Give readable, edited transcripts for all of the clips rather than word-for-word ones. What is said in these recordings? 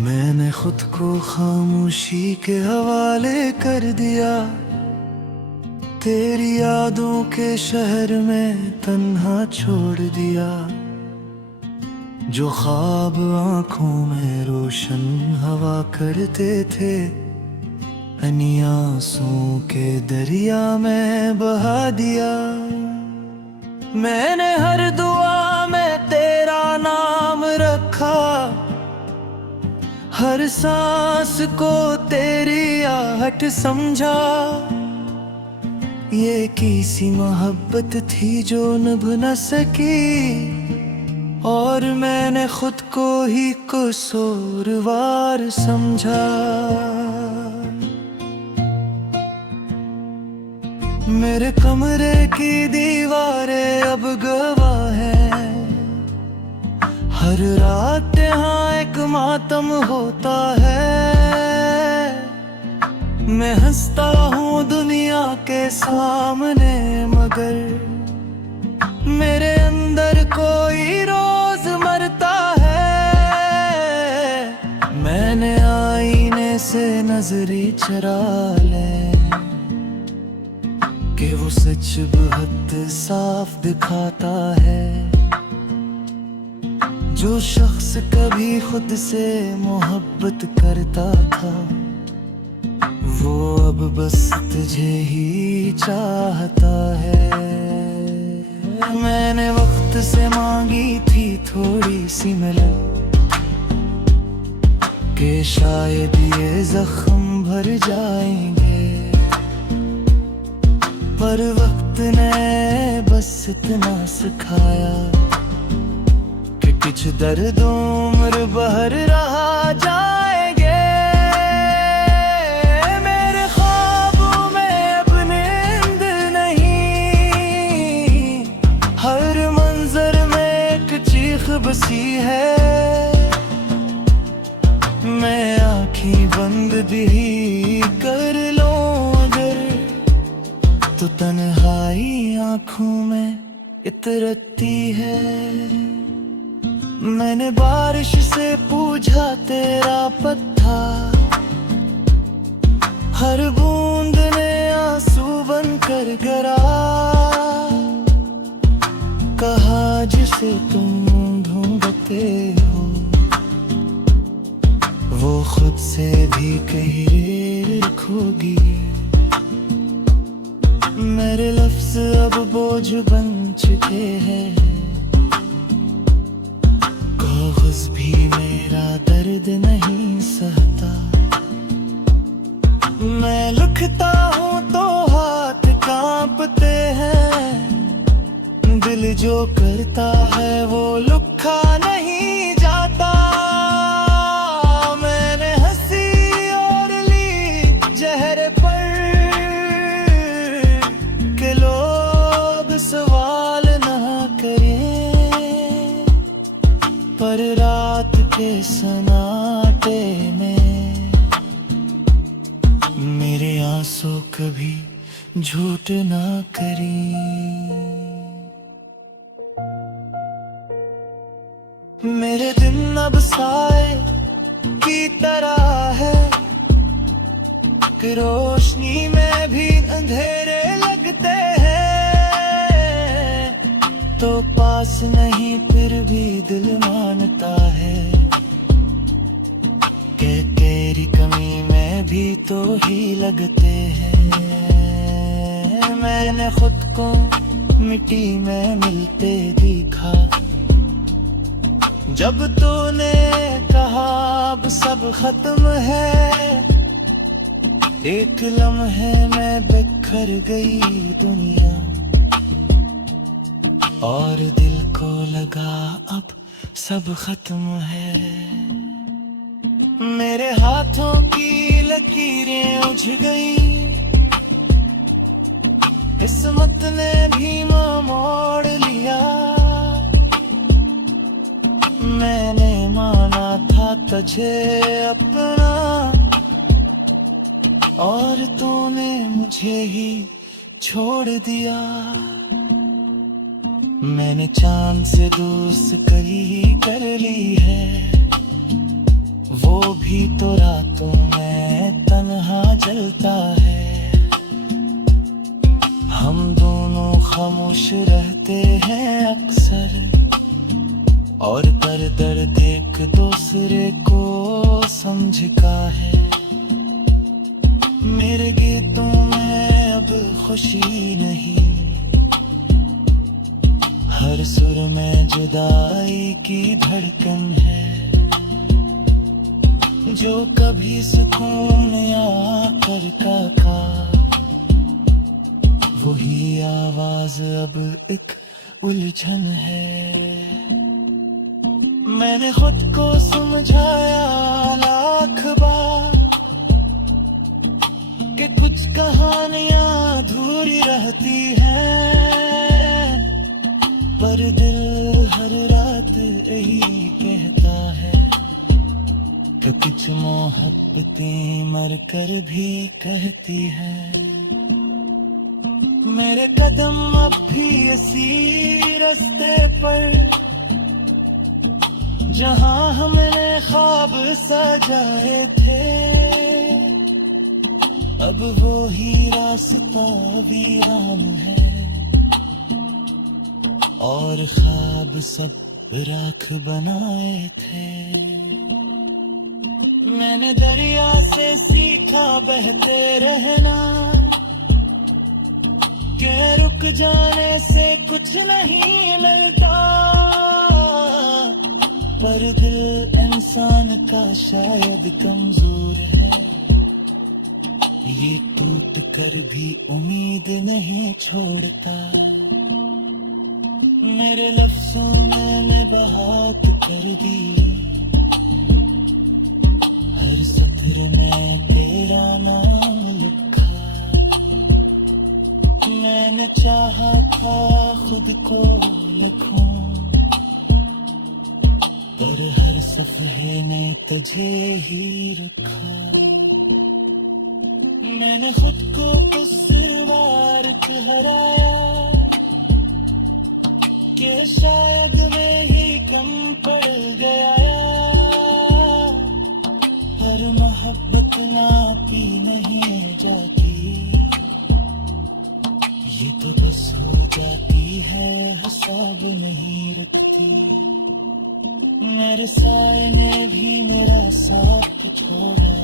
मैंने खुद को खामोशी के हवाले कर दिया। तेरी यादों के शहर में तन्हा छोड़ दिया। जो ख्वाब आंखों में रोशन हवा करते थे, आंसुओं के दरिया में बहा दिया। मैंने हर दुआ में तेरा नाम रखा, हर सांस को तेरी आहट समझा। ये किसी मोहब्बत थी जो निभ न सकी, और मैंने खुद को ही कसूरवार समझा। मेरे कमरे की दीवारें अब गवाह है, हर रात यहाँ एक मातम होता है। मैं हंसता हूँ दुनिया के सामने, मगर मेरे अंदर कोई रोज मरता है। मैंने आईने से नजरें चुरा ले कि वो सच बहुत साफ दिखाता है। जो शख्स कभी खुद से मोहब्बत करता था, वो अब बस तुझे ही चाहता है। मैंने वक्त से मांगी थी थोड़ी सी मिलत, कि शायद ये जख्म भर जाएंगे, पर वक्त ने बस इतना सिखाया कि कुछ दर्द उम्र भर रहा जाएंगे। मेरे ख्वाबों में अब नींद नहीं, हर मंजर में एक चीख बसी है। मैं आँखें बंद भी कर लूं अगर, तो तन्हाई आँखों में इतरती है। मैंने बारिश से पूछा तेरा पत्ता, हर बूंद ने आंसू बनकर गिरा। कहा जिसे तुम ढूंढते हो, वो खुद से भी कहीं खोगी। मेरे लफ्ज अब बोझ बन चुके हैं, कागज भी मेरा दर्द नहीं सहता। मैं लिखता हूँ तो हाथ कांपते हैं, दिल जो करता है वो लिखा नहीं जाता। मैंने हंसी और ली जहर पर, के लोग सवाल ना करें, पर रात के सन्नाटे में मेरे आंसू कभी झूठ ना करें। मेरे दिन अब साए की तरह है, कि रोशनी में भी अंधेरे लगते हैं। तो पास नहीं फिर भी दिल मानता है, कि तेरी कमी में भी तो ही लगते हैं। मैंने खुद को मिट्टी में मिलते देखा, जब तूने कहा अब सब खत्म है। एक लम्हे में बिखर गई दुनिया, और दिल को लगा अब सब खत्म है। मेरे हाथों की लकीरें उलझ गई, किस्मत ने भी मोड़ लिया। मैंने माना था तुझे अपना, और तूने मुझे ही छोड़ दिया। मैंने चांद से दोस्त करी कर ली है, वो भी तो रातों में तन्हा जलता है। हम दोनों खामोश रहते हैं अक्सर, और दर दर देख दूसरे को समझ का है। मेरे गीतों में अब खुशी नहीं, हर सुर में जुदाई की धड़कन है। जो कभी सुकून आकर का वही आवाज अब एक उलझन है। मैंने खुद को समझाया लाख बार कि कुछ कहानियां अधूरी रहती हैं, पर दिल हर रात यही कहता है कि कुछ मोहब्बतें मर कर भी कहती हैं। मेरे कदम अब भी इसी रास्ते पर जहां हमने ख्वाब सजाए थे, अब वो ही रास्ता वीरान है, और ख्वाब सब राख बनाए थे। मैंने दरिया से सीखा बहते रहना, के रुक जाने से कुछ नहीं मिलता, पर दिल इंसान का शायद कमजोर है, ये टूट कर भी उम्मीद नहीं छोड़ता। मेरे लफ्जों मैंने बात कर दी, हर सत्र में तेरा नाम लिखा। मैंने चाहा था खुद को लिखूं, पर हर सफ़े ने तुझे ही रखा। मैंने खुद को कुछ ठहराया कि शायद मैं ही कम पड़ गया, हर मोहब्बत नापी नहीं जाती, ये तो बस हो जाती है, हिसाब नहीं रखती। मेरे साए ने भी मेरा साथ छोड़ा।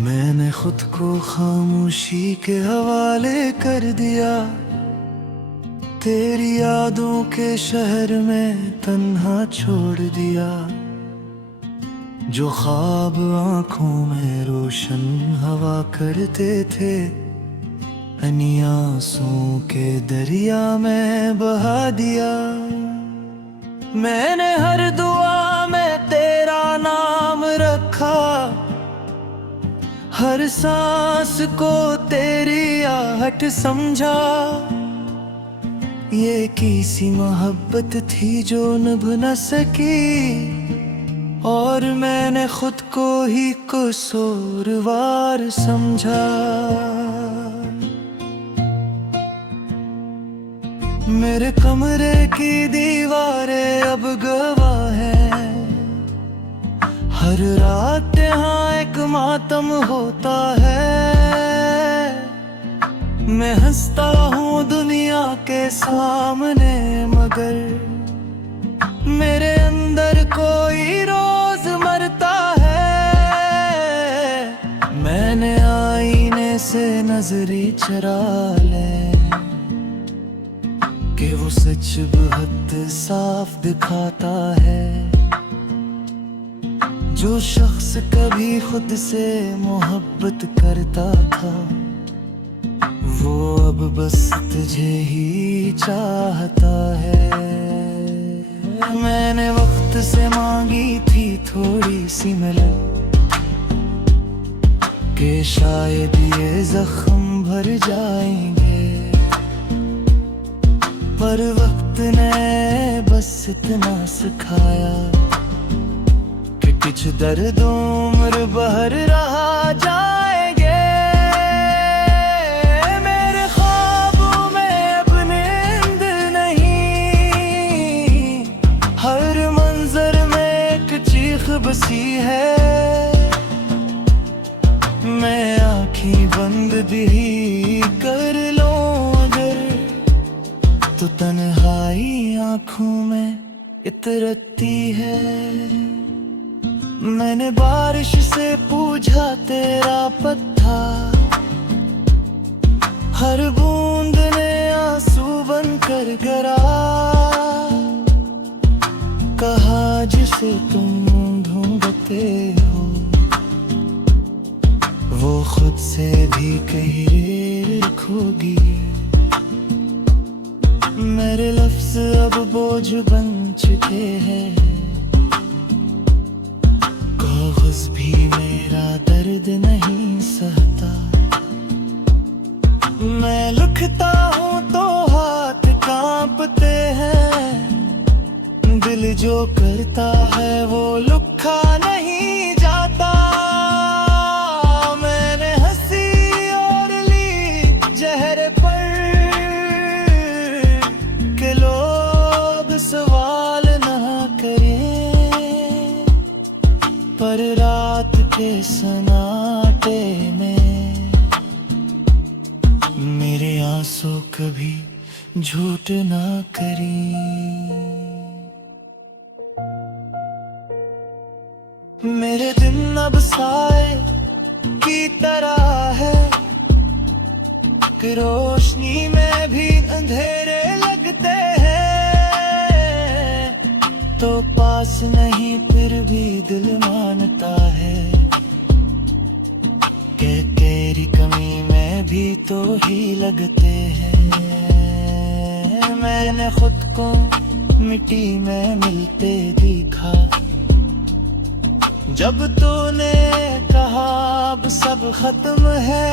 मैंने खुद को खामोशी के हवाले कर दिया, तेरी यादों के शहर में तन्हा छोड़ दिया। जो ख्वाब आंखों में रोशन हवा करते थे, आंसुओं के दरिया में बहा दिया। मैंने हर दुआ में तेरा नाम रखा, हर सांस को तेरी आहट समझा। ये किसी मोहब्बत थी जो निभ न सकी, और मैंने खुद को ही कसूरवार समझा। मेरे कमरे की दीवारें अब गवाह हैं, हर रात यहाँ एक मातम होता है। मैं हंसता हूँ दुनिया के सामने, मगर मेरे अंदर कोई रोज मरता है। मैंने आईने से नजरें चुरा ले कि वो सच बहुत साफ दिखाता है। जो शख्स कभी खुद से मोहब्बत करता था, वो अब बस तुझे ही चाहता है। मैंने वक्त से मांगी थी थोड़ी सी मिलन, कि शायद ये जख्म भर जाएंगे, पर वक्त ने बस इतना सिखाया कि कुछ दर्द उम्र भर रहा जाएंगे। मेरे ख्वाबों में अब नींद नहीं, हर मंजर में एक चीख बसी है। मैं आँखें बंद भी कर लूं अगर, तो तन्हाई आँखों में इतरती है। मैंने बारिश से पूछा तेरा पत्ता, हर बूंद ने आंसू बनकर गिरा। कहा जिसे तुम ढूंढते हो वो खुद से भी कहीं खोगी। मेरे लफ्ज अब बोझ बन चुके हैं, कागज भी मेरा दर्द नहीं सहता। मैं लिखता हूँ तो हाथ कांपते हैं, दिल जो करता है वो लिखा नहीं जाता। मैंने हंसी और ली जहर पर के लोग सवाल ना करें, पर रात के सन्नाटे में मेरे आंसू कभी झूठ ना करें। मेरे दिन अब साए की तरह है कि रोशनी में भी अंधेरे लगते हैं। तो पास नहीं फिर भी दिल मानता है कि तेरी कमी में भी तो ही लगते हैं। मैंने खुद को मिट्टी में मिलते देखा जब तूने कहा अब सब खत्म है।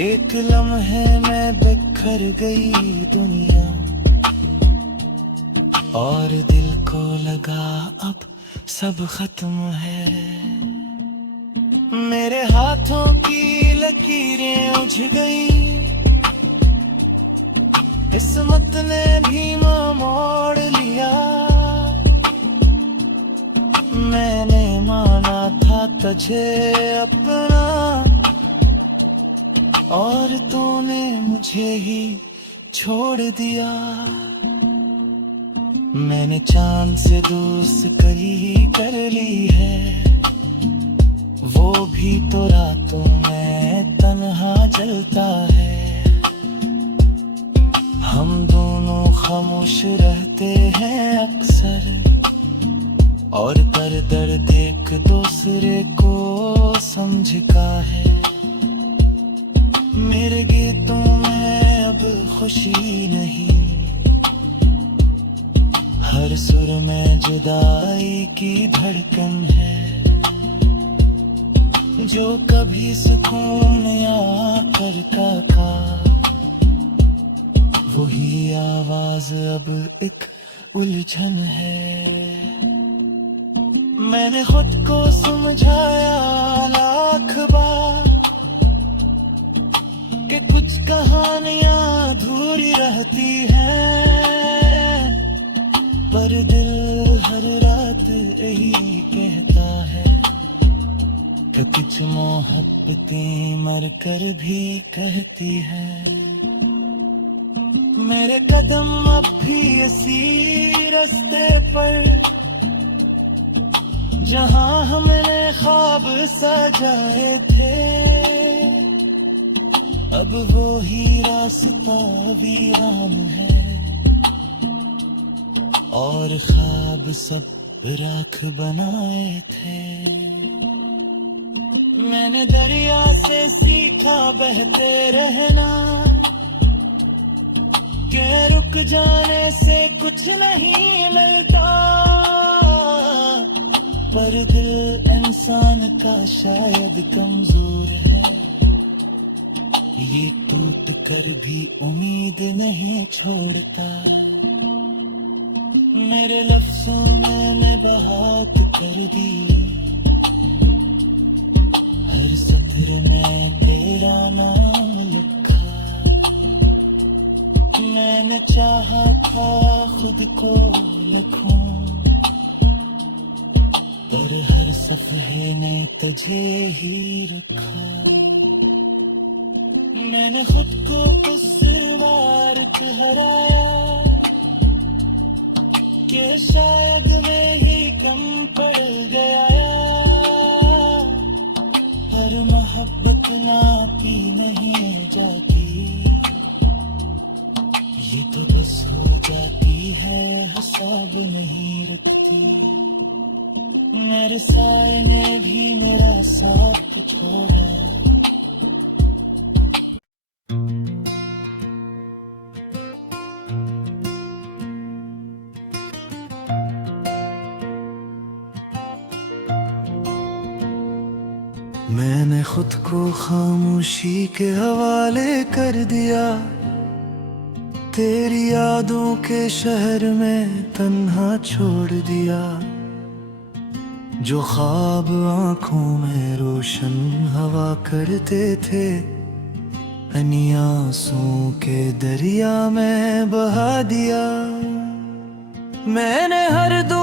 एक लम्हे में बिखर गई दुनिया और दिल को लगा अब सब खत्म है। मेरे हाथों की लकीरें उलझ गई, किस्मत ने भी मोड़ लिया। मैंने माना था तुझे अपना और तूने मुझे ही छोड़ दिया। मैंने चांद से दोस्ती कर ली है, वो भी तो रातों में तन्हा जलता है। हम दोनों खामोश रहते हैं अक्सर और दर दर देख दूसरे को समझ का है। मेरे गीतों में अब खुशी नहीं, हर सुर में जुदाई की धड़कन है। जो कभी सुकून आकर का वही आवाज अब एक उलझन है। मैंने खुद को समझाया लाख बार कि कुछ कहानियां अधूरी रहती हैं, पर दिल हर रात यही कहता है कि कुछ मोहब्बतें मर कर भी कहती हैं। मेरे कदम अब भी इसी रास्ते पर जहां हमने ख्वाब सजाए थे, अब वो ही रास्ता वीरान है और ख्वाब सब राख बनाए थे। मैंने दरिया से सीखा बहते रहना कि रुक जाने से कुछ नहीं मिलता, पर दिल इंसान का शायद कमजोर है, ये टूट कर भी उम्मीद नहीं छोड़ता। मेरे लफ्जों में मैं बहुत कर दी, हर सत्र में तेरा नाम लिखा। मैंने चाहा था खुद को लिखूं, पर हर सफ़े ने तुझे ही रखा। मैंने खुद को कसूरवार ठहराया कि शायद मैं ही कम पड़ गया। हर मोहब्बत नापी नहीं जाती, ये तो बस हो जाती है, हिसाब नहीं रखती। मेरे साए ने भी मेरा साथ छोड़ा। मैंने खुद को खामोशी के हवाले कर दिया, तेरी यादों के शहर में तन्हा छोड़ दिया। जो ख्वाब आंखों में रोशन हवा करते थे, आंसुओं के दरिया में बहा दिया। मैंने हर दो